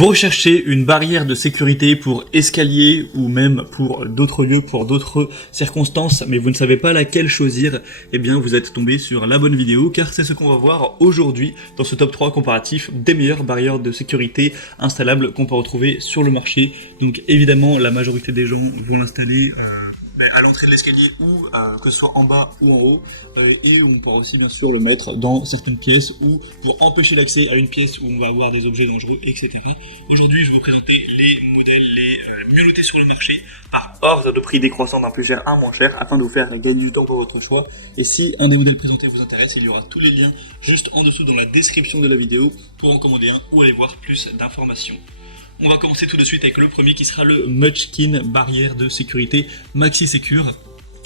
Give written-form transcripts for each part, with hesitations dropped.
Vous recherchez une barrière de sécurité pour escalier ou même pour d'autres lieux, pour d'autres circonstances, mais vous ne savez pas laquelle choisir, eh bien vous êtes tombé sur la bonne vidéo car c'est ce qu'on va voir aujourd'hui dans ce top 3 comparatif des meilleures barrières de sécurité installables qu'on peut retrouver sur le marché. Donc évidemment la majorité des gens vont l'installer à l'entrée de l'escalier ou que ce soit en bas ou en haut, et on pourra aussi bien sûr le mettre dans certaines pièces ou pour empêcher l'accès à une pièce où on va avoir des objets dangereux, etc. Aujourd'hui je vais vous présenter les modèles les mieux notés sur le marché par ordre de prix décroissant d'un plus cher à un moins cher afin de vous faire gagner du temps pour votre choix. Et si un des modèles présentés vous intéresse, il y aura tous les liens juste en dessous dans la description de la vidéo pour en commander un ou aller voir plus d'informations. On va commencer tout de suite avec le premier qui sera le Munchkin barrière de sécurité Maxi Secure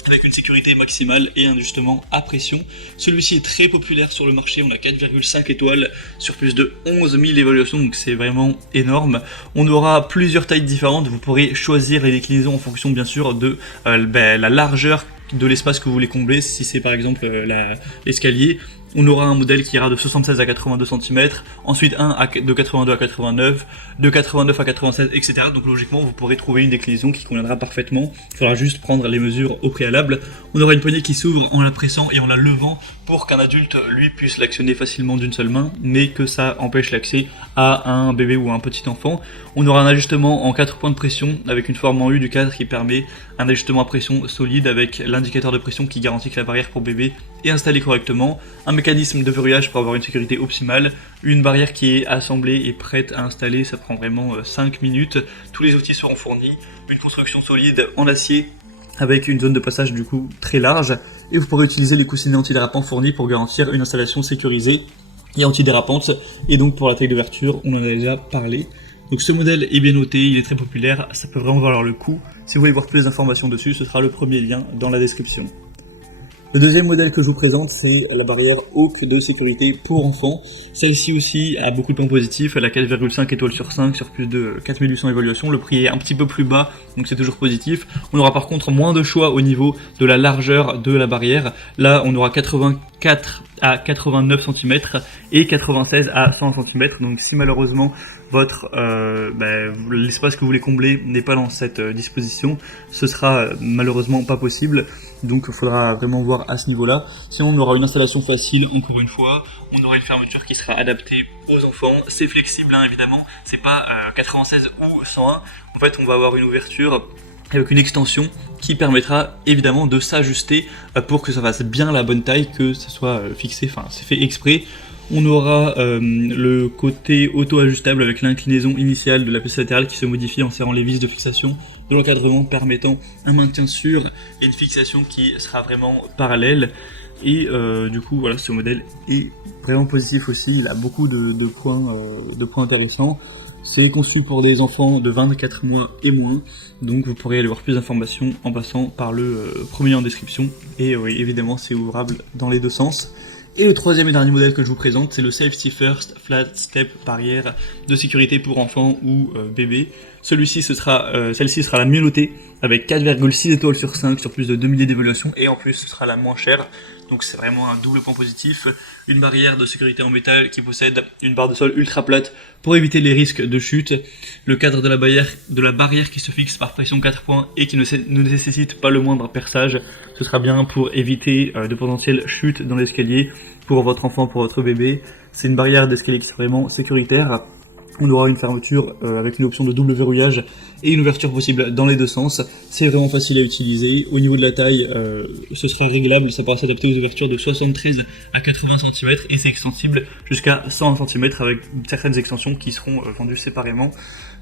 avec une sécurité maximale et un ajustement à pression. Celui-ci est très populaire sur le marché, on a 4,5 étoiles sur plus de 11 000 évaluations, donc c'est vraiment énorme. On aura plusieurs tailles différentes, vous pourrez choisir les déclinaisons en fonction bien sûr de la largeur de l'espace que vous voulez combler. Si c'est par exemple l'escalier, on aura un modèle qui ira de 76 à 82 cm, ensuite un de 82 à 89, de 89 à 96, etc. Donc logiquement vous pourrez trouver une déclinaison qui conviendra parfaitement, il faudra juste prendre les mesures au préalable. On aura une poignée qui s'ouvre en la pressant et en la levant pour qu'un adulte lui puisse l'actionner facilement d'une seule main, mais que ça empêche l'accès à un bébé ou à un petit enfant. On aura un ajustement en 4 points de pression avec une forme en U du cadre qui permet un ajustement à pression solide avec l'indicateur de pression qui garantit que la barrière pour bébé est installée correctement, un mécanisme de verrouillage pour avoir une sécurité optimale, une barrière qui est assemblée et prête à installer, ça prend vraiment 5 minutes, tous les outils seront fournis, une construction solide en acier avec une zone de passage du coup très large, et vous pourrez utiliser les coussinets antidérapants fournis pour garantir une installation sécurisée et antidérapante. Et donc pour la taille d'ouverture, on en a déjà parlé. Donc ce modèle est bien noté, il est très populaire, ça peut vraiment valoir le coup. Si vous voulez voir plus d'informations dessus, ce sera le premier lien dans la description. Le deuxième modèle que je vous présente, c'est la barrière Hawk de sécurité pour enfants. Celle-ci aussi a beaucoup de points positifs, elle a 4,5 étoiles sur 5 sur plus de 4800 évaluations. Le prix est un petit peu plus bas, donc c'est toujours positif. On aura par contre moins de choix au niveau de la largeur de la barrière. Là, on aura 84 à 89 cm et 96 à 100 cm. Donc si malheureusement l'espace que vous voulez combler n'est pas dans cette disposition, ce sera malheureusement pas possible, donc il faudra vraiment voir à ce niveau là. Sinon on aura une installation facile, encore une fois, on aura une fermeture qui sera adaptée aux enfants, c'est flexible hein, évidemment, c'est pas 96 ou 101, en fait on va avoir une ouverture avec une extension qui permettra évidemment de s'ajuster pour que ça fasse bien la bonne taille, que ça soit fixé, enfin c'est fait exprès. On aura le côté auto-ajustable avec l'inclinaison initiale de la pièce latérale qui se modifie en serrant les vis de fixation de l'encadrement permettant un maintien sûr et une fixation qui sera vraiment parallèle. Et du coup voilà, ce modèle est vraiment positif aussi, il a beaucoup de points intéressants. C'est conçu pour des enfants de 24 mois et moins, donc vous pourrez aller voir plus d'informations en passant par le premier lien en description. Et oui, évidemment c'est ouvrable dans les deux sens. Et le troisième et dernier modèle que je vous présente, c'est le Safety First Flat Step barrière de sécurité pour enfants ou bébés. Celle-ci sera la mieux notée avec 4,6 étoiles sur 5 sur plus de 2 milliers d'évaluations, et en plus ce sera la moins chère. Donc c'est vraiment un double point positif, une barrière de sécurité en métal qui possède une barre de sol ultra plate pour éviter les risques de chute, le cadre de la barrière qui se fixe par pression 4 points et qui ne nécessite pas le moindre perçage. Ce sera bien pour éviter de potentielles chutes dans l'escalier pour votre enfant, pour votre bébé. C'est une barrière d'escalier qui est vraiment sécuritaire. On aura une fermeture avec une option de double verrouillage et une ouverture possible dans les deux sens. C'est vraiment facile à utiliser. Au niveau de la taille, ce sera réglable, ça pourra s'adapter aux ouvertures de 73 à 80 cm et c'est extensible jusqu'à 100 cm avec certaines extensions qui seront vendues séparément.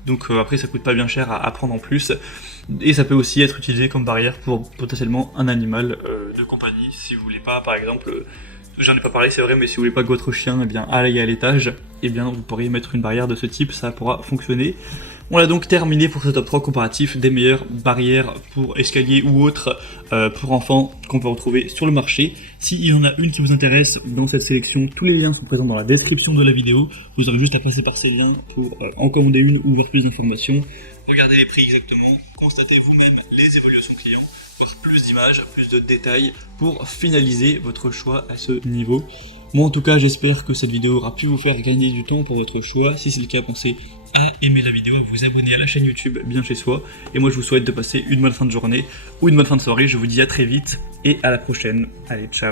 Donc après ça coûte pas bien cher à prendre en plus. Et ça peut aussi être utilisé comme barrière pour potentiellement un animal de compagnie. Si vous voulez pas, par exemple... J'en ai pas parlé, c'est vrai, mais si vous voulez pas que votre chien aille à l'étage, eh bien vous pourriez mettre une barrière de ce type, ça pourra fonctionner. On a donc terminé pour ce top 3 comparatif des meilleures barrières pour escalier ou autres pour enfants qu'on peut retrouver sur le marché. S'il y en a une qui vous intéresse dans cette sélection, tous les liens sont présents dans la description de la vidéo. Vous aurez juste à passer par ces liens pour en commander une ou voir plus d'informations. Regardez les prix exactement, constatez vous-même les évaluations clients, plus d'images, plus de détails pour finaliser votre choix à ce niveau. Moi en tout cas j'espère que cette vidéo aura pu vous faire gagner du temps pour votre choix. Si c'est le cas, pensez à aimer la vidéo, à vous abonner à la chaîne YouTube Bien Chez Soi. Et moi je vous souhaite de passer une bonne fin de journée ou une bonne fin de soirée. Je vous dis à très vite et à la prochaine. Allez, ciao.